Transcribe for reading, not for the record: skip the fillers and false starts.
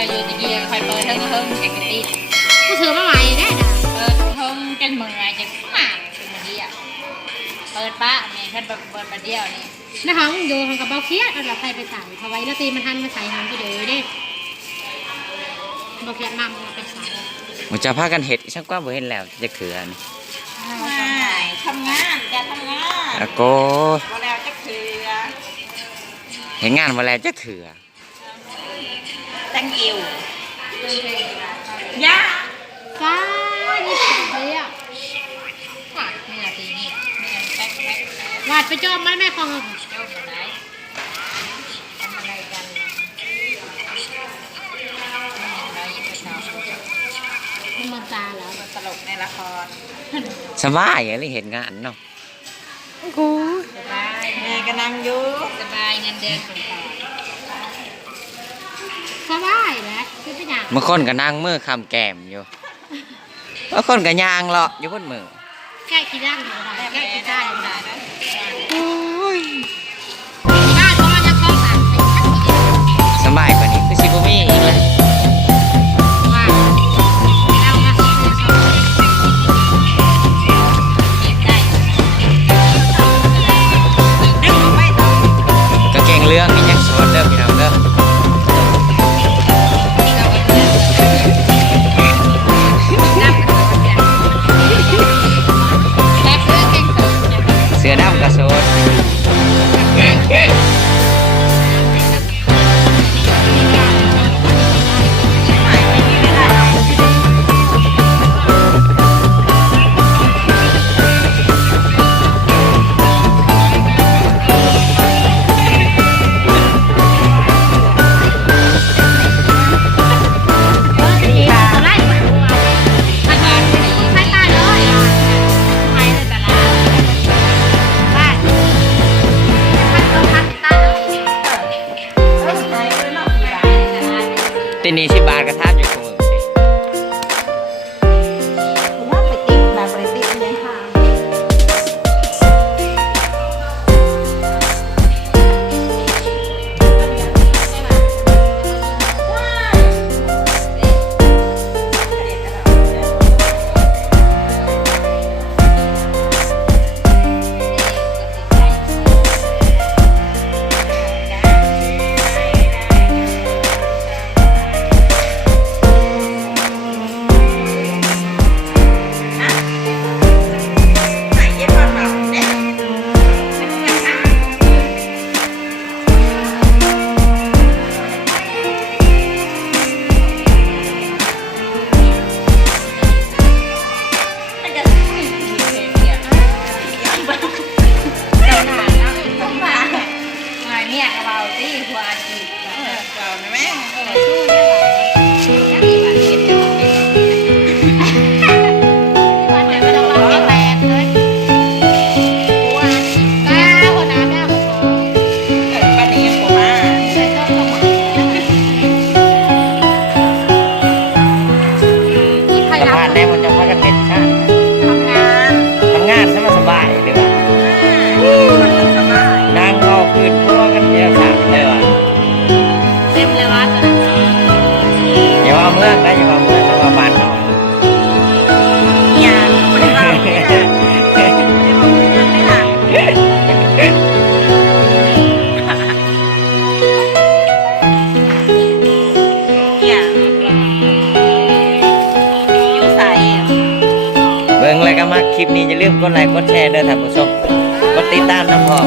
จะอยู่ตะกี้คอยเปิดเทิงเทิงแข่งกันตีกูถือมาใหม่ได้นะเปิดเทิงจนเมื่อยจะมากเมื่อกี้อ่ะเปิดปะนี่ขึ้นเปิดประเดียวนี่นะคะมึงดูของกระเป๋าเครียดเราใส่ไปใส่เขาไว้แล้วตีมันทันมาใส่หางไปเดี๋ยวดิบอกเครียดมากเราไปใส่มันจะพากันเห็ดช่างกว่าบ่เห็นแล้วจะเขื่อนทำงานจะทำงานแล้วก็พอแล้วจะเถื่อเห็นงานมาแล้วจะเขื่อ thank you ย่าฟ้านี่เลยอ่ะวาดนี่นาทีนี่แป๊กวาดไปจอมมันแม่ของจบมาไหนทำอะไรกันมันตาแล้ว ตลกในละครสบายอย่างนี้เห็นงานเนาะกูสบายแม่ก็นั่งอยู่สบายเงินเดือนของเขาสบายนะคือเป็นอย่างบางคนก็นั่งมือคำแก้มอยู่บางคนก็ยางเลาะอยู่บนมือแก้กีด้านหนูได้แก้กีด้านหนูได้โอ้ยด้านเพราะมันจะต้องอ่านสบายกว่านี้คือซิบูมี่อีกเลยเรื่องนี้ยังสวนเริ่มพี่น้องเริ่มเสือดำกระโซนตีนี้ที่บาร์กระทาอยู่กูผมว่าไปติดแบบไปติดยังค่ะคลิปนี้อย่าลืมกดไลค์กดแชร์เด้อท่านผู้ชมกดติดตามน้ำพอ